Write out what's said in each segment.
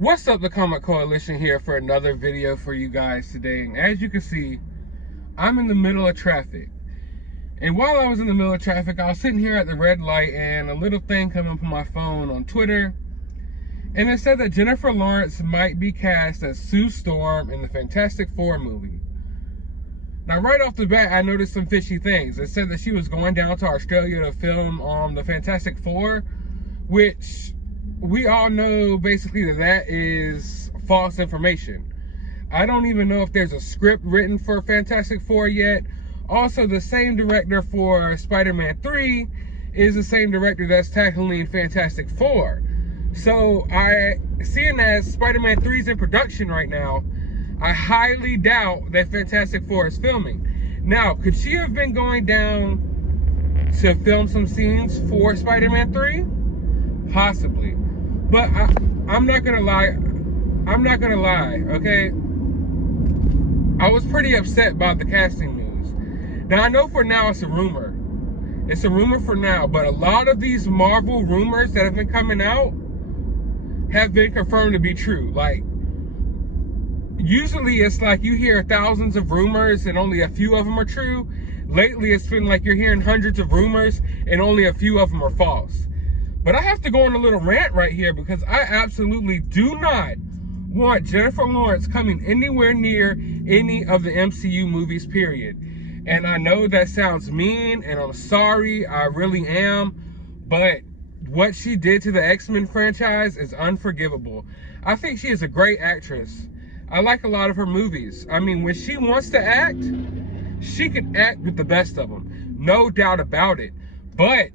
What's up, the Comic Coalition here for another video for you guys today. And as you can see, I'm in the middle of traffic. And while I was in the middle of traffic, I was sitting here at the red light and a little thing came up on my phone on Twitter. And it said that Jennifer Lawrence might be cast as Sue Storm in the Fantastic Four movie. Now, right off the bat, I noticed some fishy things. It said that she was going down to Australia to film the Fantastic Four, which we all know basically that is false information. I don't even know if there's a script written for Fantastic Four yet. Also, the same director for Spider-Man 3 is the same director that's tackling Fantastic Four. So, seeing as Spider-Man 3 is in production right now, I highly doubt that Fantastic Four is filming. Now, could she have been going down to film some scenes for Spider-Man 3? Possibly. But I'm not gonna lie. Okay? I was pretty upset about the casting news. Now, I know for now it's a rumor. It's a rumor for now, but a lot of these Marvel rumors that have been coming out have been confirmed to be true. Like, usually it's like you hear thousands of rumors and only a few of them are true. Lately, it's been like you're hearing hundreds of rumors and only a few of them are false. But I have to go on a little rant right here because I absolutely do not want Jennifer Lawrence coming anywhere near any of the MCU movies, period. And I know that sounds mean, and I'm sorry, I really am, but what she did to the X-Men franchise is unforgivable. I think she is a great actress. I like a lot of her movies. I mean, when she wants to act, she can act with the best of them. No doubt about it. But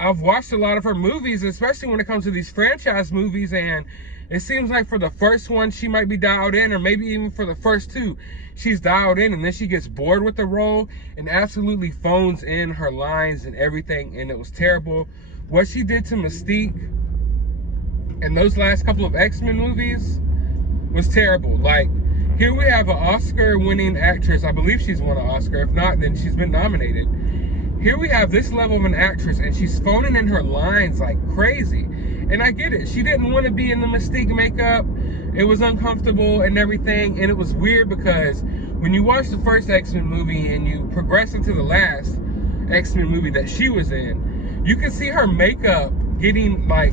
I've watched a lot of her movies, especially when it comes to these franchise movies, and it seems like for the first one, she might be dialed in, or maybe even for the first two, she's dialed in, and then she gets bored with the role and absolutely phones in her lines and everything, and it was terrible. What she did to Mystique in those last couple of X-Men movies was terrible. Like, here we have an Oscar-winning actress. I believe she's won an Oscar. If not, then she's been nominated. Here we have this level of an actress, and she's phoning in her lines like crazy. And I get it. She didn't want to be in the Mystique makeup. It was uncomfortable and everything. And it was weird because when you watch the first X-Men movie and you progress into the last X-Men movie that she was in, you can see her makeup getting like,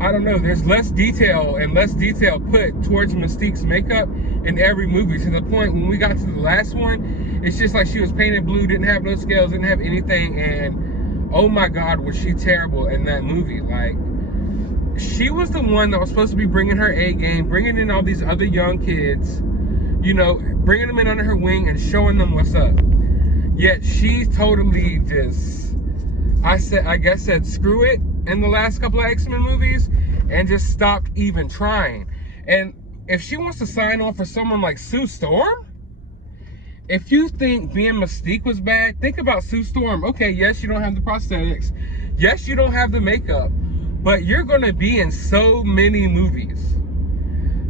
I don't know, there's less detail put towards Mystique's makeup in every movie, to the point when we got to the last one, it's just like she was painted blue, didn't have no scales, didn't have anything, and oh my God, was she terrible in that movie. Like, she was the one that was supposed to be bringing her A game, bringing in all these other young kids, you know, bringing them in under her wing and showing them what's up. Yet she totally just, I guess said screw it in the last couple of X-Men movies and just stopped even trying. And if she wants to sign on for someone like Sue Storm, if you think being Mystique was bad, think about Sue Storm. Okay, yes, you don't have the prosthetics. Yes, you don't have the makeup, but you're going to be in so many movies.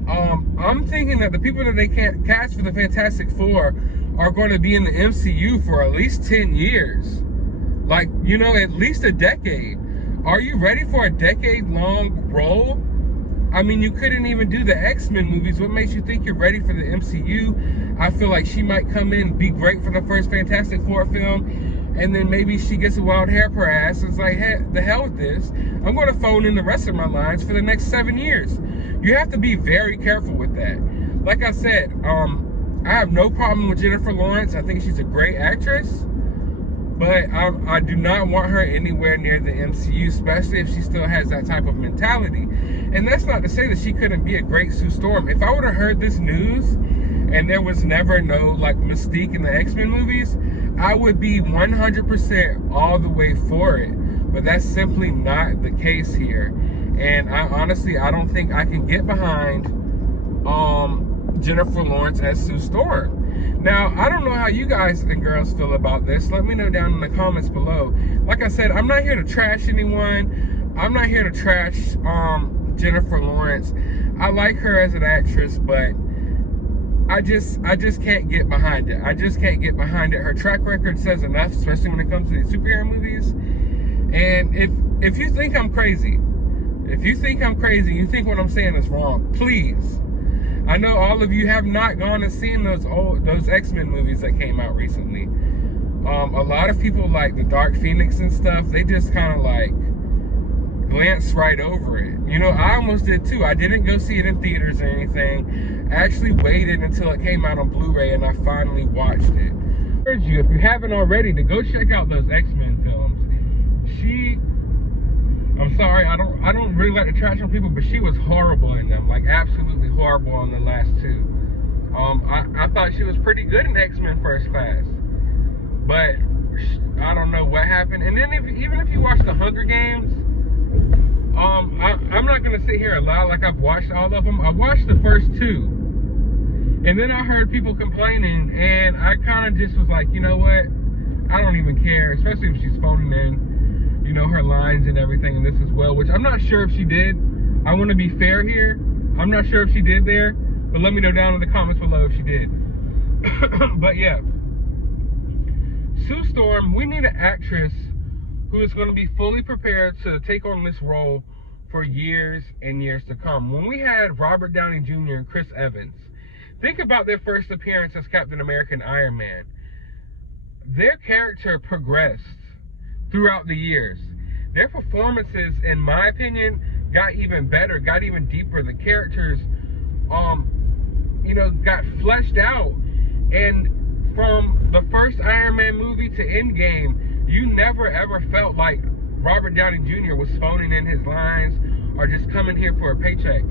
I'm thinking that the people that they can't cast for the Fantastic Four are going to be in the MCU for at least 10 years. Like, you know, at least a decade. Are you ready for a decade-long role? I mean, you couldn't even do the X-Men movies. What makes you think you're ready for the MCU? I feel like she might come in and be great for the first Fantastic Four film, and then maybe she gets a wild hair up her ass and it's like, hey, the hell with this. I'm going to phone in the rest of my lines for the next 7 years. You have to be very careful with that. Like I said, I have no problem with Jennifer Lawrence. I think she's a great actress. But I do not want her anywhere near the MCU, especially if she still has that type of mentality. And that's not to say that she couldn't be a great Sue Storm. If I would have heard this news and there was never no like Mystique in the X-Men movies, I would be 100% all the way for it. But that's simply not the case here. And I don't think I can get behind Jennifer Lawrence as Sue Storm. Now, I don't know how you guys and girls feel about this. Let me know down in the comments below. Like I said, I'm not here to trash anyone. I'm not here to trash Jennifer Lawrence. I like her as an actress, but I just can't get behind it. I just can't get behind it. Her track record says enough, especially when it comes to these superhero movies. And if you think I'm crazy, If you think I'm crazy, you think what I'm saying is wrong, please. I know all of you have not gone and seen those X-Men movies that came out recently. A lot of people like the Dark Phoenix and stuff, they just kind of like glance right over it. You know, I almost did too. I didn't go see it in theaters or anything. I actually waited until it came out on Blu-ray and I finally watched it. I urge you, if you haven't already, to go check out those X-Men films. I'm sorry, I don't really like to trash on people, but she was horrible in them, like absolutely horrible in the last two. I thought she was pretty good in X-Men First Class, but I don't know what happened. And then even if you watch the Hunger Games, I'm not gonna sit here and lie like I've watched all of them. I watched the first two, and then I heard people complaining, and I kind of just was like, you know what? I don't even care, especially if she's phoning in, you know, her lines and everything in this as well, which I'm not sure if she did. I want to be fair here. I'm not sure if she did there, but let me know down in the comments below if she did. But yeah, Sue Storm, we need an actress who is going to be fully prepared to take on this role for years and years to come. When we had Robert Downey Jr. and Chris Evans, think about their first appearance as Captain America and Iron Man. Their character progressed throughout the years. Their performances, in my opinion, got even better, got even deeper. The characters, you know, got fleshed out. And from the first Iron Man movie to Endgame, you never ever felt like Robert Downey Jr. was phoning in his lines or just coming here for a paycheck.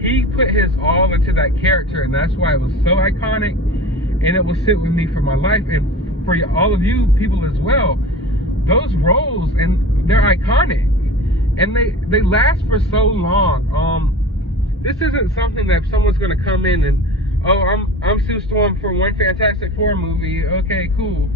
He put his all into that character, and that's why it was so iconic, and it will sit with me for my life, and for all of you people as well. Those roles, and they're iconic, and they last for so long. This isn't something that someone's going to come in and, oh, I'm Sue Storm for one Fantastic Four movie, okay, cool.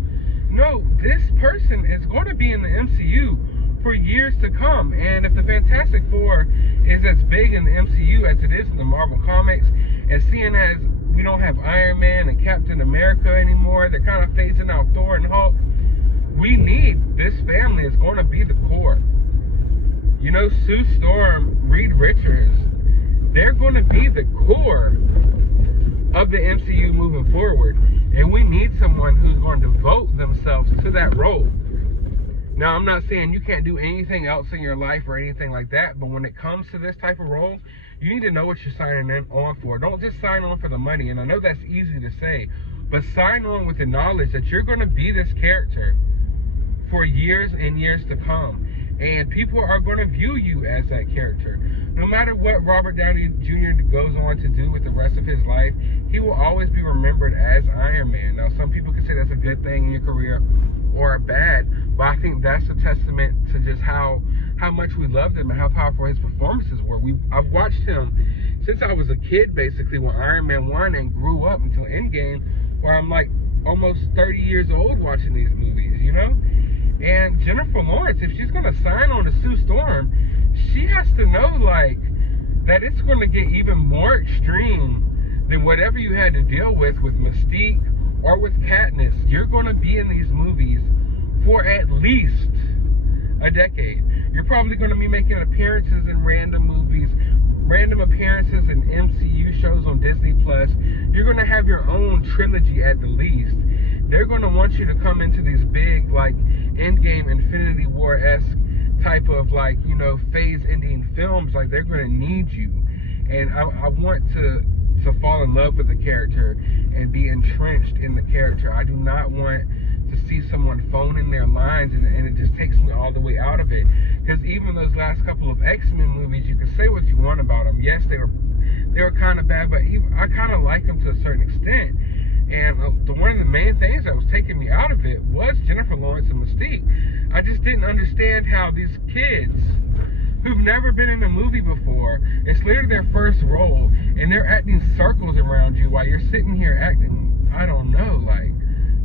No, this person is going to be in the MCU for years to come, and if the Fantastic Four is as big in the MCU as it is in the Marvel Comics, and seeing as we don't have Iron Man and Captain America anymore, they're kind of phasing out Thor and Hulk, we need, this family is going to be the core. You know, Sue Storm, Reed Richards, they're going to be the core of the MCU moving forward. And we need someone who's going to devote themselves to that role. Now, I'm not saying you can't do anything else in your life or anything like that, but when it comes to this type of role, you need to know what you're signing on for. Don't just sign on for the money. And I know that's easy to say, but sign on with the knowledge that you're going to be this character for years and years to come. And people are going to view you as that character. No matter what Robert Downey Jr. goes on to do with the rest of his life, he will always be remembered as Iron Man. Now, some people can say that's a good thing in your career or bad, but I think that's a testament to just how much we loved him and how powerful his performances were. I've watched him since I was a kid, basically, when Iron Man 1, and grew up until Endgame, where I'm like almost 30 years old watching these movies, you know? And Jennifer Lawrence, if she's going to sign on to Sue Storm, she has to know, like, that it's going to get even more extreme than whatever you had to deal with Mystique or with Katniss. You're going to be in these movies for at least a decade. You're probably going to be making appearances in random movies, random appearances in MCU shows on Disney+. You're going to have your own trilogy at the least. They're going to want you to come into these big, like, Endgame, Infinity War-esque type of, like, you know, phase-ending films. Like, they're going to need you. And I want to fall in love with the character and be entrenched in the character. I do not want to see someone phone in their lines and it just takes me all the way out of it. Because even those last couple of X-Men movies, you can say what you want about them. Yes, they were kind of bad, but I kind of like them to a certain extent. And one of the main things that was taking me out of it was Jennifer Lawrence and Mystique. I just didn't understand how these kids who've never been in a movie before, it's literally their first role, and they're acting circles around you while you're sitting here acting, I don't know, like,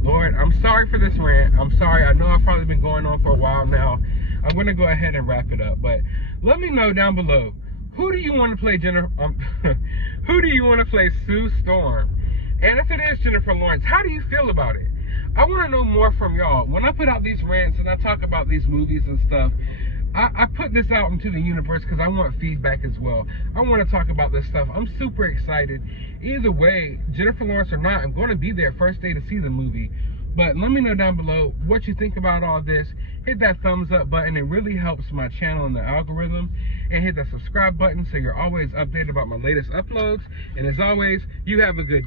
Lord, I'm sorry for this rant. I'm sorry. I know I've probably been going on for a while now. I'm going to go ahead and wrap it up, but let me know down below, who do you want to play who do you want to play Sue Storm? And if it is Jennifer Lawrence, how do you feel about it? I want to know more from y'all. When I put out these rants and I talk about these movies and stuff, I put this out into the universe because I want feedback as well. I want to talk about this stuff. I'm super excited. Either way, Jennifer Lawrence or not, I'm going to be there first day to see the movie. But let me know down below what you think about all this. Hit that thumbs up button. It really helps my channel and the algorithm. And hit that subscribe button so you're always updated about my latest uploads. And as always, you have a good day.